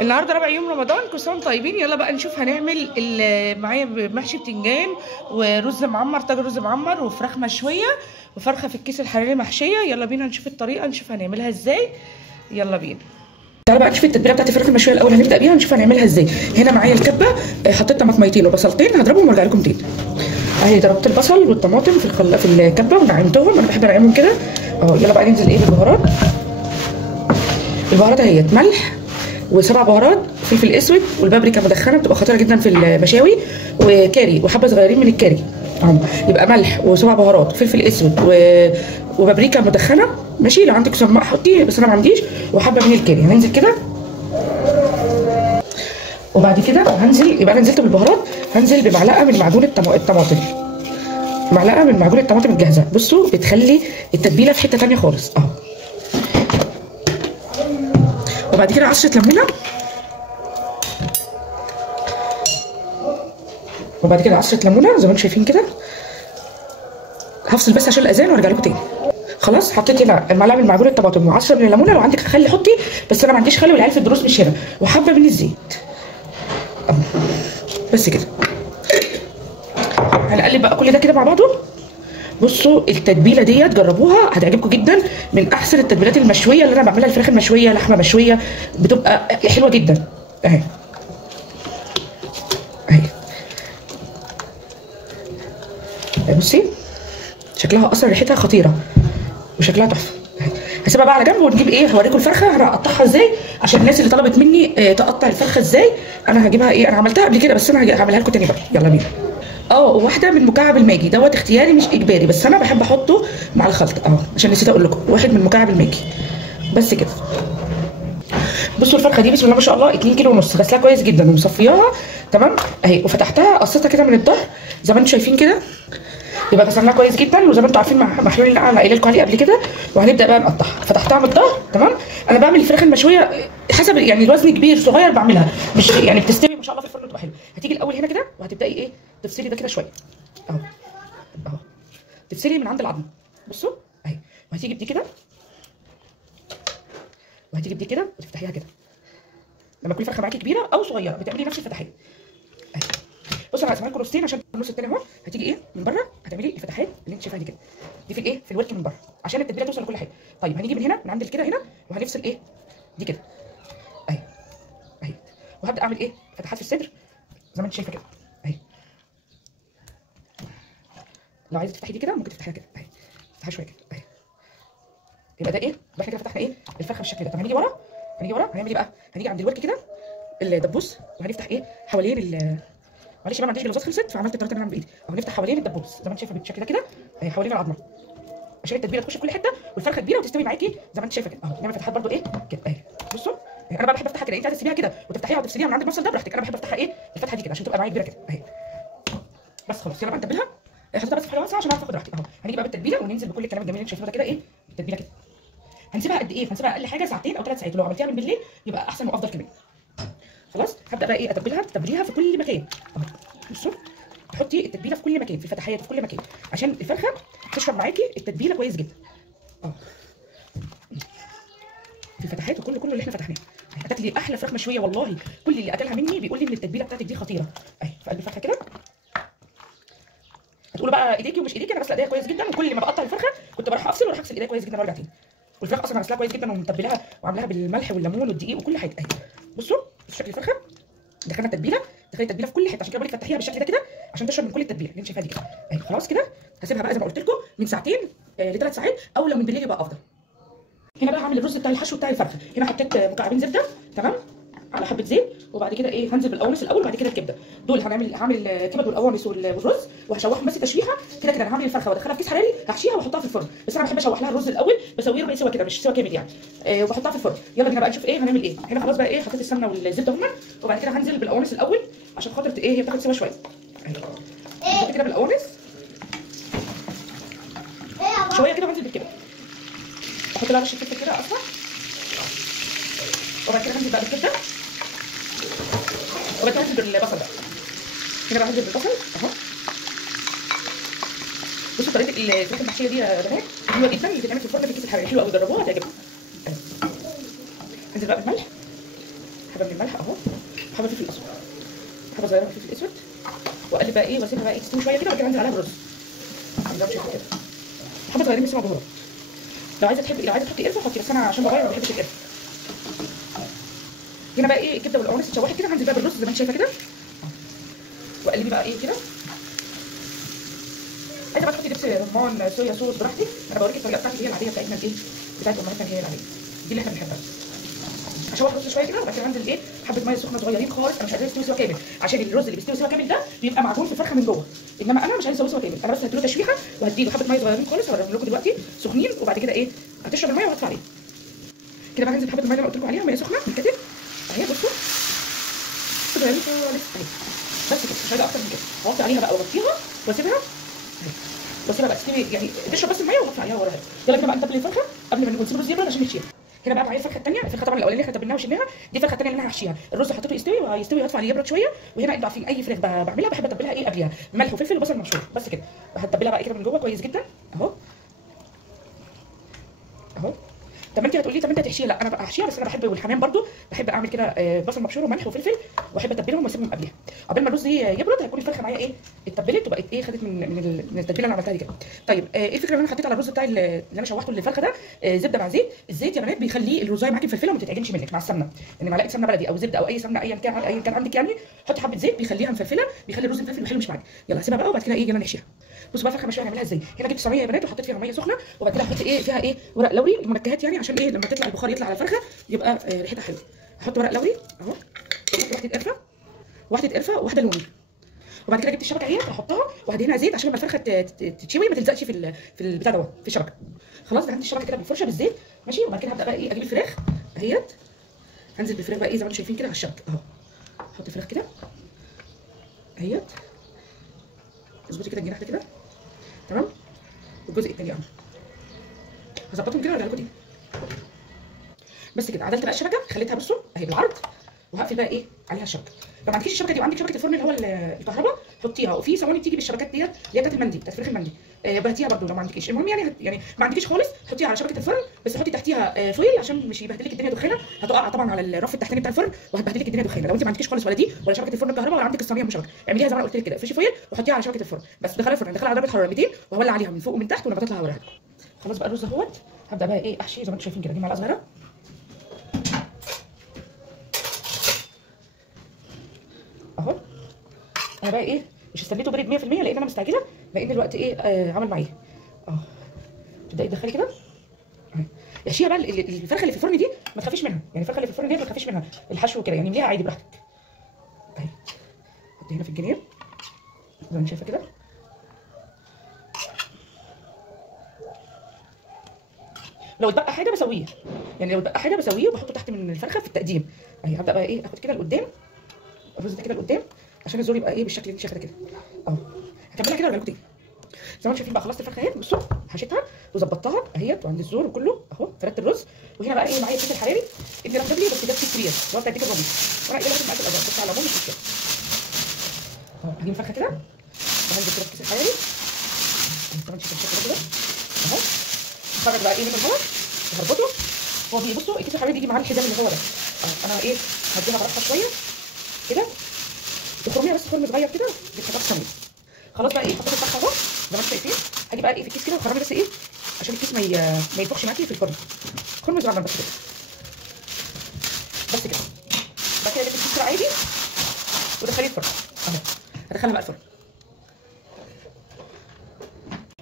النهارده رابع يوم رمضان، كل سنه وانتم طيبين. يلا بقى نشوف هنعمل معايا محشي بتنجان ورز معمر، طاجن رز معمر وفراخ مشويه وفرخه في الكيس الحراري محشيه. يلا بينا نشوف الطريقه، نشوف هنعملها ازاي. يلا بينا. تعالى بقى نشوف التتبيله بتاعت الفراخ المشويه الاول، هنبدا بيها ونشوف هنعملها ازاي. هنا معايا الكبه، حطيت طماطميتين وبصلتين، هضربهم وارجع لكم تاني. اهي ضربت البصل والطماطم في الكبه ونعمتهم، انا بحب انعمهم كده اهو. يلا بقى ننزل بالبهارات. البهارات اهيت ملح وسبع بهارات، فلفل اسود والبابريكا مدخنه بتبقى خطيره جدا في المشاوي، وكاري وحبه صغيرين من الكاري اهو. يبقى ملح وسبع بهارات وفلفل اسود وبابريكا مدخنه، ماشي. لو عندك سماق حطي، بس انا ما عنديش، وحبه من الكاري. هننزل كده، وبعد كده هنزل، يبقى انا نزلت بالبهارات. هنزل بمعلقه من معجون الطماطم، معلقه من معجون الطماطم الجاهزه. بصوا بتخلي التتبيله في حته ثانيه خالص اهو. وبعد كده عصره ليمونه، وبعد كده عصره ليمونه زي ما انتم شايفين كده. هفصل بس عشان الاذان وارجع لكم تاني. خلاص حطيت هنا معلقه من معجون الطماطم وعصره من الليمونه. لو عندك خل حطي، بس انا ما عنديش خل، والعيال في الدروس مش هنا. وحبه من الزيت بس كده. هنقلب بقى كل ده كده مع بعضه. بصوا التتبيله ديت جربوها هتعجبكم جدا، من احسن التتبيلات المشويه اللي انا بعملها. الفراخ المشويه، لحمه مشويه، بتبقى حلوه جدا اهي اهي. بصي شكلها اصلا ريحتها خطيره وشكلها تحفه. هسيبها بقى على جنب، ونجيب ايه، هوريكم الفرخه هقطعها ازاي، عشان الناس اللي طلبت مني تقطع الفرخه ازاي. انا هجيبها ايه، انا عملتها قبل كده بس انا هعملها لكم تاني بقى. يلا بينا. واحده من مكعب الماجي دوت اختياري مش اجباري، بس انا بحب احطه مع الخلطه اهو، عشان نسيت اقول لكم. واحد من مكعب الماجي بس كده. بصوا الفرخه دي بسم الله ما شاء الله 2 كيلو ونص، غسلاها كويس جدا ومصفياها تمام اهي، وفتحتها قصيتها كده من الظهر زي ما انتم شايفين كده. يبقى غسلناها كويس جدا، وزي ما انتم عارفين محلول اللي انا قايله لكم عليه قبل كده. وهنبدا بقى نقطعها. فتحتها من الظهر تمام. انا بعمل الفراخ المشويه حسب يعني الوزن كبير صغير بعملها، مش يعني بتستوي ما شاء الله في الفرن، بتبقى حلوه. هتيجي الاول هنا كده، وهتبداي ايه، تفصلي ده كده شويه اهو اهو، تفصلي من عند العظم. بصوا اهي. وهتيجي بدي كده، وهتيجي بدي كده وتفتحيها كده. لما تكون الفرخه معاكي كبيره او صغيره بتعملي نفس الفتحات اهي. بصوا انا هقسمها لكم نصين عشان النص التاني اهو. هتيجي ايه من بره، هتعملي الفتحات اللي انت شايفاها دي كده، دي في الايه، في الورك من بره، عشان التتبيله توصل لكل حاجه. طيب هنيجي من هنا من عند كده هنا، وهنفصل ايه دي كده اهي اهي. وهبدا اعمل ايه، فتحات في الصدر زي ما انت شايفه كده اهي. لو عايزه تفتحي دي كده ممكن تفتحيها كده اهي، تفتحيها شويه كده اهي. يبقى ده ايه، احنا كده فتحنا ايه الفرخه بالشكل ده. طب هنيجي ورا، هنعمل ايه بقى، هنيجي عند الورك كده الدبوس، وهنفتح ايه حوالين معلش بقى ما عنديش جلوزات خلصت، فعملت الطريقه اللي انا بايدي اهو. نفتح حوالين الدبوس زي ما انت شايفه بالشكل ده كده حوالين العظمه، عشان التتبيله تخش في كل حته والفرخه كبيره وتستوي معاكي زي ما انت شايفه كده اهو. نعمل فتحات برده ايه كده اهي. بصوا انا بقى بحب افتحها كده. انت عايزه تسيبيها كده وتفتحيها وتفصليها من عند المفصل ده براحتك، انا بحب افتحها ايه الفتحه دي كده عشان تبقى معايا كبيره كده اهي. بس خلاص يلا بقى نتبلها. حطيتها بس في حله واسعه عشان اعرف اخد راحتي اهو. هنيجي بقى بالتتبيله وننزل بكل الكلام الجميل اللي انت شايفه ده كده ايه التتبيله كده. هنسيبها قد ايه، هنسيبها اقل حاجه ساعتين او 3 ساعات، ولو عملتيها من بالليل يبقى احسن وافضل كمان. خلاص هبدا بقى ايه اتبلها، تتبليها في كل مكان اهو. بصوا تحطي التتبيله في كل مكان، في الفتحات في كل مكان، عشان الفرخه تشرب معاكي التتبيله كويس جدا اه، في الفتحات وكل اللي احنا فتحناه. هتاكلي احلى فراخ مشويه والله. كل اللي اكلها مني بيقول لي ان التتبيله بتاعتك دي خطيره اهي. في قلب الفرخه كده هتقولوا بقى ايديكي ومش ايديكي، انا غسله ايديا كويس جدا، وكل ما بقطع الفرخه كنت بروح افصل واروح اغسل ايديا كويس جدا وارجع تاني. والفراخ اصلا انا غسلاها كويس جدا ومتبلاها وعاملاها بالملح والليمون والدقيق وكل حاجه اهي. بصوا شكل الفرخه، دخلنا التتبيله، دخلت التتبيله في كل حته، عشان كده بقول لك فتحيها بالشكل ده كده عشان تشرب من كل التتبيله اللي انت شايفاها دي كده اهي. خلاص كده هسيبها بقى زي ما قلت لكم من ساعتين ل3 ساعات، او لو من بالليل يبقى افضل. هنا بقى هعمل الرز بتاع الحشو بتاع الفرخه. هنا حطيت مكعبين زبده تمام على حبه زيت، وبعد كده ايه هنزل بالقوانص الاول وبعد كده الكبده. دول هعمل كبد والقوانص والرز، وهشوحهم بس تشويحه كده كده. انا هعمل الفرخه وادخلها في كيس حراري، هحشيها واحطها في الفرن، بس انا بحب اشوح لها الرز الاول، بسويه ربع سوا كده مش سوا كامل يعني وبحطها في الفرن. يلا بينا بقى نشوف ايه هنعمل ايه. هنا خلاص بقى ايه حطيت السمنه والزبده هما، وبعد كده هنزل بالقوانص الاول عشان خاطر ايه هي بتاخد سوا شويه اهي كده بالقوانص شويه كده، وانزل بالكبده احط لها رشه فلفل كده اصفر، وبعد كده هنزل بقى بالكبده، وبعد كده هنزل بالبصل بقى. هنا بقى هنزل بالبصل اهو. بصوا طريقه الفراخ المحشيه دي يا بنات حلوه جدا، اللي بتتعمل في الفرن في الكيس الحراري حلوه قوي، جربوها هتعجبكم. انزل بقى بالملح حبه من الملح اهو، حبه فلفل اسود، حبه صغيره من الفلفل الاسود، واقلب بقى ايه واسيبها بقى تستوي شويه كده، وبعد كده انزل عليها بالرز زي ما شايفه كده، حبه صغيرين بس بهارات. لو عايزه تحطي قرفه حطي، بس انا عشان بغير ما بحبش القرفه. هنا بقى ايه الكبده والقوانص اتشوحت كده، هنزل بقى بالرز زي ما انت شايفه كده، واقلبي بقى ايه كده. عايزه بقى تحطي دبس رمان، صويا صوص، براحتك. انا بوريكي الطريقه بتاعتي اللي هي العاديه بتاعتنا الايه، بتاعت امهاتنا اللي هي العاديه دي اللي احنا بنحبها. اشوح الرز شويه كده، وبعد كده انزل ايه حبه ميه سخنه صغيرين خالص. انا مش عايزاه يستوي سوا كامل، عشان الرز اللي بيستوي سوا كامل ده بيبقى معجون في الفرخه من جوه، انما انا مش عايزه يستوي سوا كامل. انا بس هديله تشويحه وهديله حبه ميه صغيرين خالص، هوريهم لكم دلوقتي سخنين، وبعد كده ايه هتشرب الميه وهطفي عليها كده. بقى هنزل بحبه الميه اللي انا قلت لكم عليها، ميه سخنه من الكتل اهي. بصوا صغيرين خالص اهي، بس كده، مش عايزه اكتر من كده. هوطي عليها بقى واغطيها واسيبها واسيبها بقى تستوي، يعني تشرب بس الميه وهطفي عليها وراها. يلا بينا بقى نتبل الفرخه قبل ما نسيب الرز يبرد عشان نحشيها. هنا بقى معايا الفرخه الثانيه، الفرخه طبعا الاولانيه احنا تبلناها وشلناها، دي الفرخه الثانيه اللي انا هحشيها. الرز حطيته يستوي وهيستوي وهدفع عليه يبرد شويه. وهنا انتوا عارفين اي فراخ بعملها بحب اتبلها ايه قبلها، ملح وفلفل وبصل مبشور، بس كده. هتبلها بقى كده من جوه كويس جدا اهو اهو. طب انت هتقولي طب انت هتحشيها؟ لا انا بقى هحشيها، بس انا بحب والحمام برده بحب اعمل كده بصل مبشور وملح وفلفل، واحب اتبلهم واسيبهم قبلها. قبل ما الرز يبرد هيكون الفرخه معايا ايه اتبلت وبقت ايه خدت من التتبيله اللي انا عملتها دي كده. طيب ايه الفكره اللي انا حطيت على الرز بتاعي اللي انا شوحته للفرخه ده؟ زبده مع زيت. الزيت يا بنات بيخليه الرزايه معاكي مفلفله وما تتعجنش منك مع السمنه. يعني معلقه سمنه بلدي او زبده او اي سمنه ايا كان عندك، يعني حطي حبه زيت بيخليها مفلفله، بيخلي الرز مفلفل وحلو مش معاكي. يلا هسيبها بقى وبعد كده ايه يلا نحشيها. بصوا بقى الفرخه مشويه هنعملها ازاي. هنا جبت صينيه يا بنات وحطيت فيها ميه سخنه، وبعد كده هحط ايه فيها ايه ورق لوري المنكهات، يعني عشان ايه لما تطلع البخار يطلع على الفرخه يبقى ريحتها حلوه. هحط ورق لوري اهو، واحده قرفه وواحده لومي. وبعد كده جبت الشبكه اهي هحطها وهدهنها زيت عشان لما الفرخه تتشوي ما تلزقش في البتاع دوت في الشبكه. خلاص دهنت الشبكه كده بالفرشه بالزيت ماشي. وبعد كده هبدا بقى ايه اجيب الفراخ اهيت، هنزل بالفراخ بقى ايه زي ما انتم شايفين كده على الشبكه اهو. احط الفراخ كده اهيت، اظبطي كده الجناح ده كده تمام، والجزء التاني اهو هظبطهم كده وارجع لكم تاني. بس كده عدلت بقى الشبكه خليتها بصوا اهي بالعرض، وهقفل بقى ايه عليها الشبكه. لو ما عندكيش الشبكه دي وعندك شبكه الفرن اللي هو الكهرباء حطيها، وفي صواني بتيجي بالشبكات ديت اللي هي بتاعت المندي بتاعت فراخ المندي بهاتيها برده لو ما عندكيش. المهم يعني ما عندكيش خالص حطيها على شبكه الفرن، بس حطي تحتيها فويل عشان مش يبهدلك الدنيا دخانه، هتقع طبعا على الرف التحتاني بتاع الفرن وهتبهدلك الدنيا دخانه. لو انت ما عندكيش خالص ولا دي ولا شبكه الفرن الكهرباء ولا عندك الصينيه مشبكه، اعمليها زي ما انا قلت لك كده، افرشي فويل وحطيها على شبكه الفرن، بس دخلها الفرن دخلها على درجه حراره 200 وهولع عليها من فوق ومن تحت، ولما تطلع هوريها لكم. خلاص بقى الرز اهوت هبدا بقى ايه احشيه زي ما انتم شايفين كده. دي معلقه صغيره اهو. انا بقى ايه مش استنيته برد 100% لان انا مستعجله، لان الوقت ايه عمل معايا اهو. تبداي تدخلي كده اهي. احشيها بقى الفرخه اللي في الفرن دي ما تخافيش منها، يعني الفرخه اللي في الفرن دي ما تخافيش منها، الحشو كده يعني امليها عادي براحتك اهي. حطي هنا في الجنيه زي ما انت شايفه كده. لو اتبقى حاجه بسويه، يعني لو اتبقى حاجه بسويه وبحطه تحت من الفرخه في التقديم اهي. هبدا بقى ايه اخد كده لقدام الرز ده كده لقدام عشان الزور يبقى ايه بالشكل اللي انت شايفه ده كده اهو. هكملها كده وارجع لكم تاني. زي ما انتم شايفين بقى خلصت الفرخه اهي. بصوا حشيتها وظبطتها اهيت وعند الزور وكله اهو. فردت الرز، وهنا بقى ايه معايا الكيس الحراري اللي رفض لي بس ده كيس كبير اللي هو بتاع الديك الرملي، وانا قايله لكم مقاس الازرق بس على العموم مش مشكله اهو. هجيب الفرخه كده وهنزل كده في الكيس الحراري زي ما انتم شايفين كده اهو. هخرج بقى ايه من الهواء وهربطه. هو بصوا الكيس الحراري بيجي معاه الحزام اللي هو ده اهو. انا ايه هديها براحتها شويه كده، تخرميها بس خرم صغير كده بتحطها في ثانيه. خلاص بقى ايه حطيت الفرخه اهو زي ما انتم شايفين. هاجي بقى ايه في الكيس كده وخرمي بس ايه عشان الكيس ما ينفخش معاكي في الفرن. خرم صغير بس كده بس كده. بعد كده الكيس كده عادي ودخليه الفرن اهو. هدخلها بقى الفرن.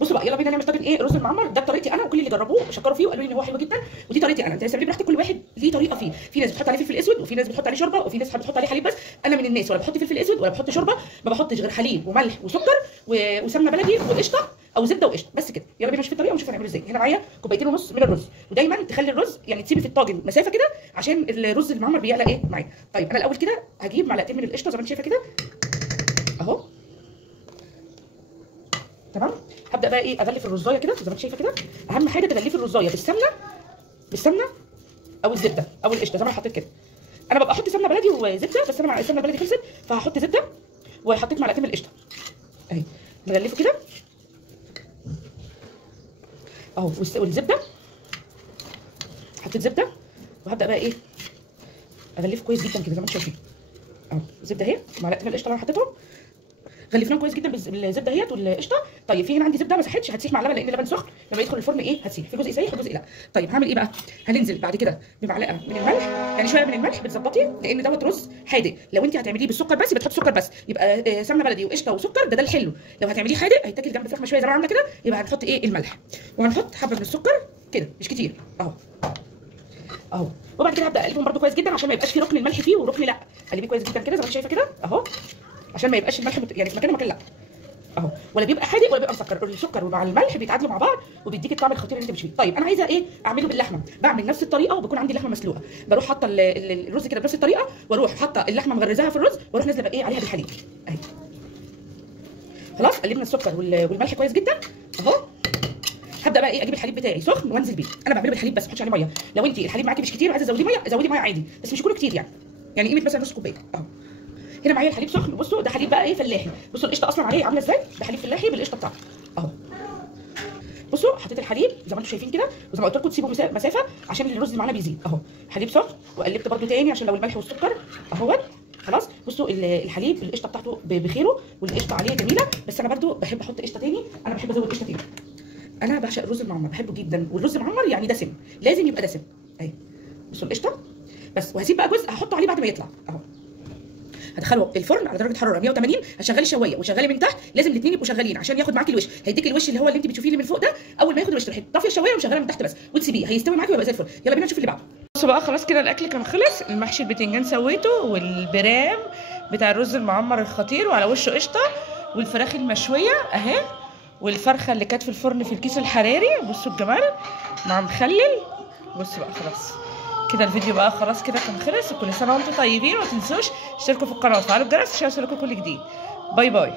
بصوا بقى يلا بينا نعمل طاجن ايه الرز المعمر. ده بطريقتي انا، وكل اللي جربوه شكروا فيه وقالوا لي ان هو حلو جدا، ودي طريقتي انا. انت تعمليه براحتك، كل واحد ليه طريقه فيه. في ناس بتحط عليه فلفل اسود، وفي ناس بتحط عليه شوربه، وفي ناس بتحط عليه حليب بس. انا من الناس ولا بحط فلفل اسود ولا بحط شوربه، ما بحطش غير حليب وملح وسكر وسمنه بلدي وقشطه او زبده وقشطه بس كده. يلا بينا نشوف الطريقه ونشوف هنعمله ازاي. هنا معايا كوبايتين ونص من الرز، ودايما تخلي الرز يعني تسيبي في الطاجن مسافه كده عشان الرز المعمر بيعلى ايه معايا. طيب انا الاول كده هجيب معلقتين من القشطه زي ما انت شايفه كده اهو تمام. هبدا بقى ايه اغلف الرزايه كده زي ما انت شايفه كده. اهم حاجه تغلفي الرزايه بالسمنه او الزبده او القشطه زي ما انا حطيت كده. انا ببقى احط سمنه بلدي وزبده، بس انا مع السمنه البلدي خلصت فهحط زبده، وحطيت معلقتين من القشطه اهي. نغلفه كده اهو. والزبده حطيت زبده، وهبدا بقى ايه اغلفه كويس جدا كده زي ما انتم شايفين اهو. الزبده اهي، معلقتين القشطه اللي انا حطيتهم غلفناهم كويس جدا بالزبده اهيت والقشطه. طيب في هنا عندي زبده ما ساحتش، هتسيح مع اللبن لان اللبن سخن، لما يدخل الفرن ايه هتسيح، في جزء سايح وجزء لا. طيب هعمل ايه بقى؟ هننزل بعد كده بمعلقه من الملح، يعني شويه من الملح بتظبطي لان دوت رز حادق. لو انت هتعمليه بالسكر بس بتحطي سكر بس، يبقى سمنه بلدي وقشطه وسكر، ده الحلو. لو هتعمليه حادق هيتاكل جنب الفراخ مشويه زي ما عامله كده، يبقى هنحط ايه الملح، وهنحط حبه من السكر كده مش كتير اهو اهو. وبعد كده هبدا اقلبهم برده كويس جدا عشان ما يبقاش في ركن الملح فيه وركن لا. قلبيه كويس جدا كده زي ما انت شايفه كده اهو، عشان ما يبقاش الملح يعني في مكان ومكان لا اهو، ولا بيبقى حادق ولا بيبقى مسكر. السكر مع الملح بيتعادلوا مع بعض وبيديك الطعم الخطير اللي انت بتشويه. طيب انا عايزه ايه اعمله باللحمه، بعمل نفس الطريقه وبكون عندي لحمه مسلوقه، بروح حاطه الرز كده بنفس الطريقه، واروح حاطه اللحمه مغرزاها في الرز، واروح نازله بقى ايه عليها بالحليب اهي. خلاص قلبنا السكر والملح كويس جدا اهو. هبدا بقى ايه اجيب الحليب بتاعي سخن وانزل بيه. انا بعمله بالحليب بس ما احطش عليه ميه. لو انت الحليب معاكي مش كتير وعايزه تزودي ميه زودي ميه عادي، بس مش كله كتير يعني قيمه مثلا نص كوبايه اهو. هنا معايا الحليب سخن. بصوا ده حليب بقى ايه فلاحي، بصوا القشطه اصلا عليه عامله ازاي، ده حليب فلاحي بالقشطه بتاعته اهو. بصوا حطيت الحليب زي ما انتم شايفين كده، وزي ما قلت لكم تسيبوا مسافه عشان الرز اللي معانا بيزيد اهو. حليب سخن وقلبت برده تاني عشان لو الملح والسكر اهوت. خلاص بصوا الحليب القشطه بتاعته بخيره والقشطه عليه جميله، بس انا برده بحب احط قشطه تاني، انا بحب ازود قشطه تاني. انا بعشق الرز المعمر بحبه جدا، والرز المعمر يعني دسم لازم يبقى دسم اهي. بصوا القشطه بس، وهسيب بقى جزء هحطه عليه بعد ما يطلع اهو. هدخله الفرن على درجه حراره 180، هتشغلي الشوايه وشغلي من تحت، لازم الاثنين يبقوا شغالين عشان ياخد معاكي الوش، هيديك الوش اللي هو اللي انت بتشوفيه اللي من فوق ده. اول ما ياخد الوش تروحي طافيه الشوايه ومشغلاه من تحت بس وتسيبيه هيستوي معاكي ويبقى زي الفل. يلا بينا نشوف اللي بعده. بصوا بقى خلاص كده الاكل كان خلص. المحشي البتنجان سويته، والبرام بتاع الرز المعمر الخطير وعلى وشه قشطه، والفراخ المشويه اهي، والفرخه اللي كانت في الفرن في الكيس الحراري. بصوا الجمال مع مخلل. بصوا بقى خلاص كده الفيديو بقى خلاص كده كان خلص. وكل سنه وانتم طيبين، وما تنسوش تشتركوا في القناه وتفعلوا الجرس عشان يوصلكوا كل جديد. باي باي.